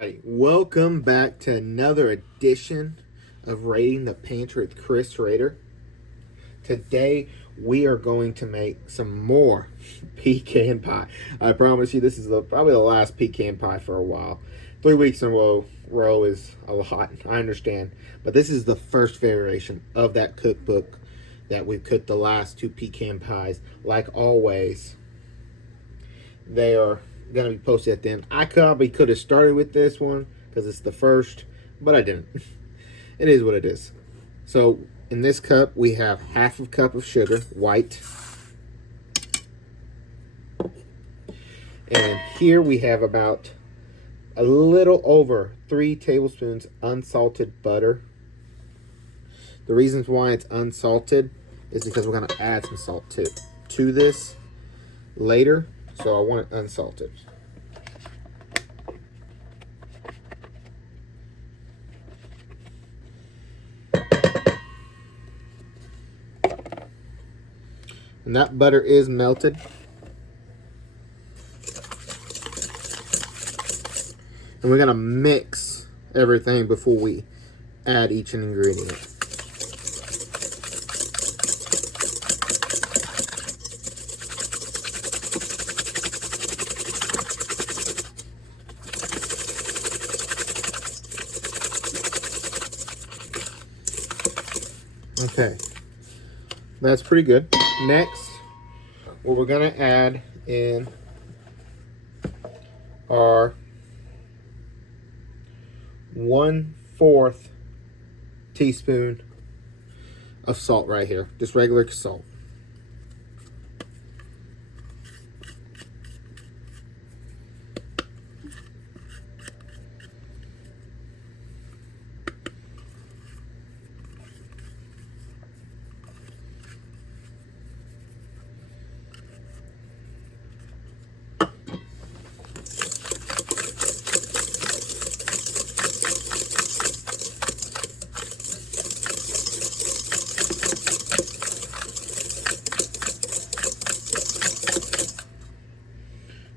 Right, welcome back to another edition of Raiding the Pantry with Chris Rader. Today we are going to make some more pecan pie. I promise you, this is probably the last pecan pie for a while. 3 weeks in a row is a lot, I understand. But this is the first variation of that cookbook that we've cooked the last 2 pecan pies. Like always, they are going to be posted at the end. I probably could have started with this one because it's the first, but I didn't. It is what it is. So in this cup, we have half a cup of sugar, white. And here we have about a little over 3 tablespoons unsalted butter. The reasons why it's unsalted is because we're going to add some salt to this later. So I want it unsalted. And that butter is melted. And we're going to mix everything before we add each ingredient. Okay, that's pretty good. Next, what we're going to add in are 1/4 teaspoon of salt right here, just regular salt.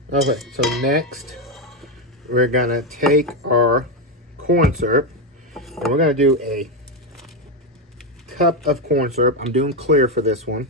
Okay, so next we're gonna take our corn syrup and we're gonna do a cup of corn syrup. I'm doing clear for this one.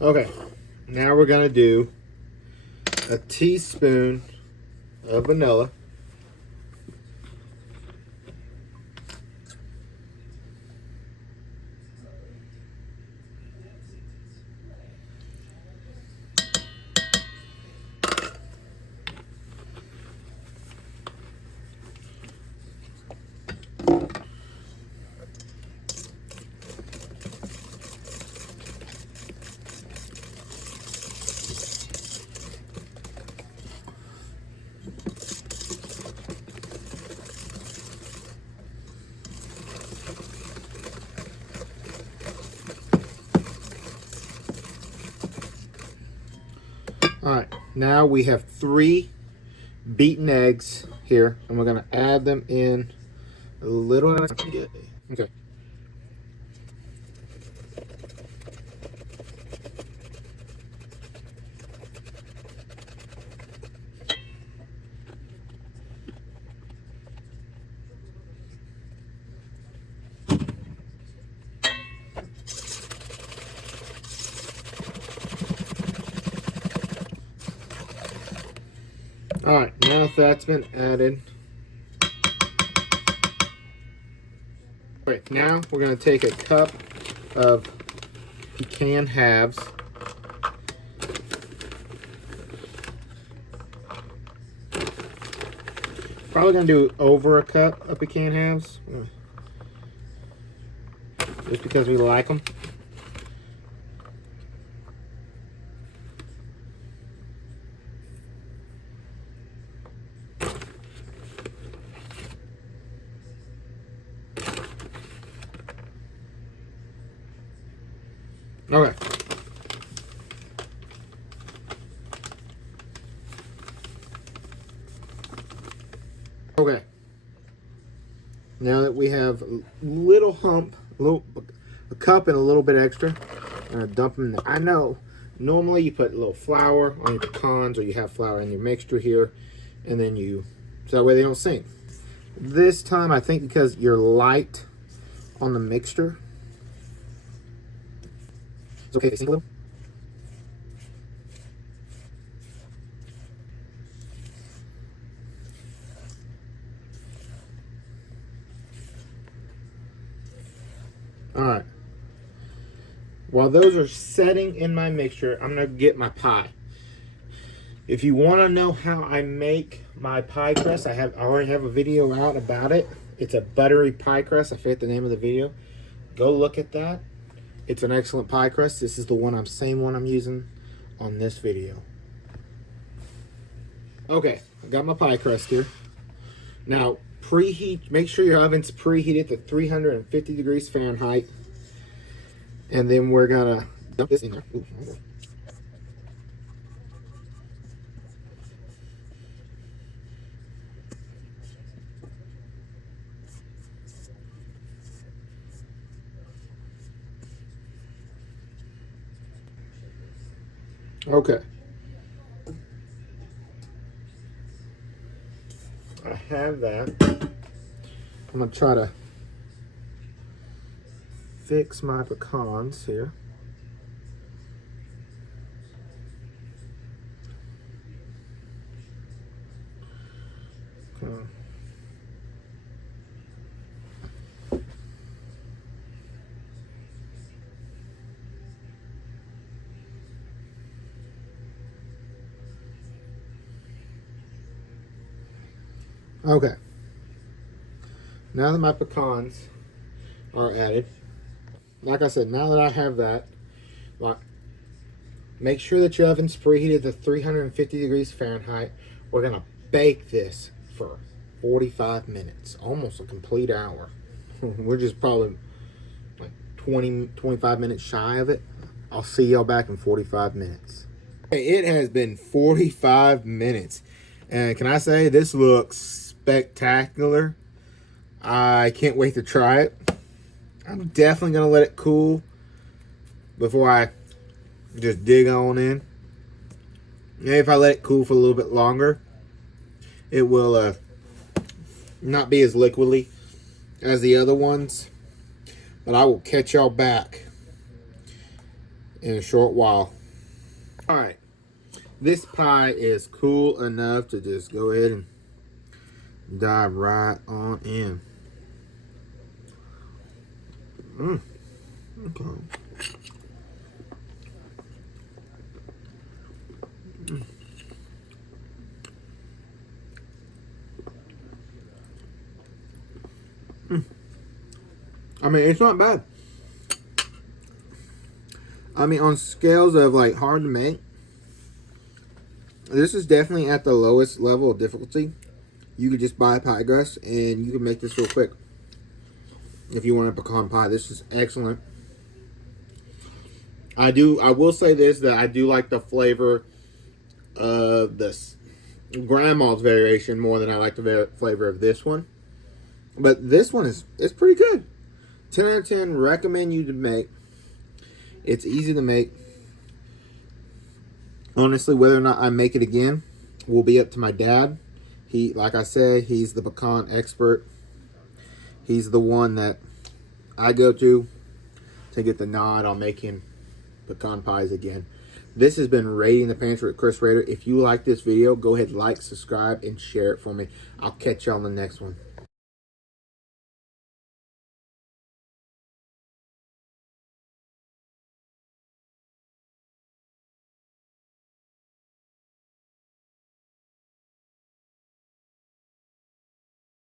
Okay, now we're gonna do a teaspoon of vanilla. All right, now we have 3 beaten eggs here, and we're gonna add them in a little. Okay. All right, now if that's been added. All right, now we're gonna take a cup of pecan halves. Probably gonna do over a cup of pecan halves, just because we like them. Okay. Okay. Now that we have a little hump, a cup and a little bit extra, I'm gonna dump them in there. I know normally you put a little flour on your pecans, or you have flour in your mixture here, and then so that way they don't sink. This time, I think because you're light on the mixture, it's okay if they sink a little. All right. While those are setting in my mixture, I'm gonna get my pie. If you want to know how I make my pie crust, I already have a video out about it. It's a buttery pie crust. I forget the name of the video. Go look at that. It's an excellent pie crust. This is the same one I'm using on this video. Okay, I got my pie crust here. Now, make sure your oven's preheated to 350 degrees Fahrenheit. And then we're gonna dump this in there. Ooh, okay. I have that. I'm gonna try to fix my pecans here. Okay. Okay. Now that my pecans are added, like I said, now that I have that, make sure that your oven's preheated to 350 degrees Fahrenheit. We're gonna bake this for 45 minutes, almost a complete hour. We're just probably like 25 minutes shy of it. I'll see y'all back in 45 minutes. It has been 45 minutes. And can I say, this looks spectacular. I can't wait to try it. I'm definitely going to let it cool before I just dig on in. Maybe if I let it cool for a little bit longer, it will not be as liquidy as the other ones. But I will catch y'all back in a short while. All right. This pie is cool enough to just go ahead and dive right on in. Okay. I mean, it's not bad. I mean, on scales of like hard to make, this is definitely at the lowest level of difficulty. You could just buy a pie crust and you can make this real quick. If you want a pecan pie, this is excellent. I will say this, that I do like the flavor of this grandma's variation more than I like the flavor of this one. But this one it's pretty good. 10 out of 10, recommend you to make. It's easy to make. Honestly, whether or not I make it again will be up to my dad. Like I said, he's the pecan expert. He's the one that I go to get the nod on making pecan pies again. This has been Raiding the Pantry with Chris Rader. If you like this video, go ahead, like, subscribe, and share it for me. I'll catch you on the next one.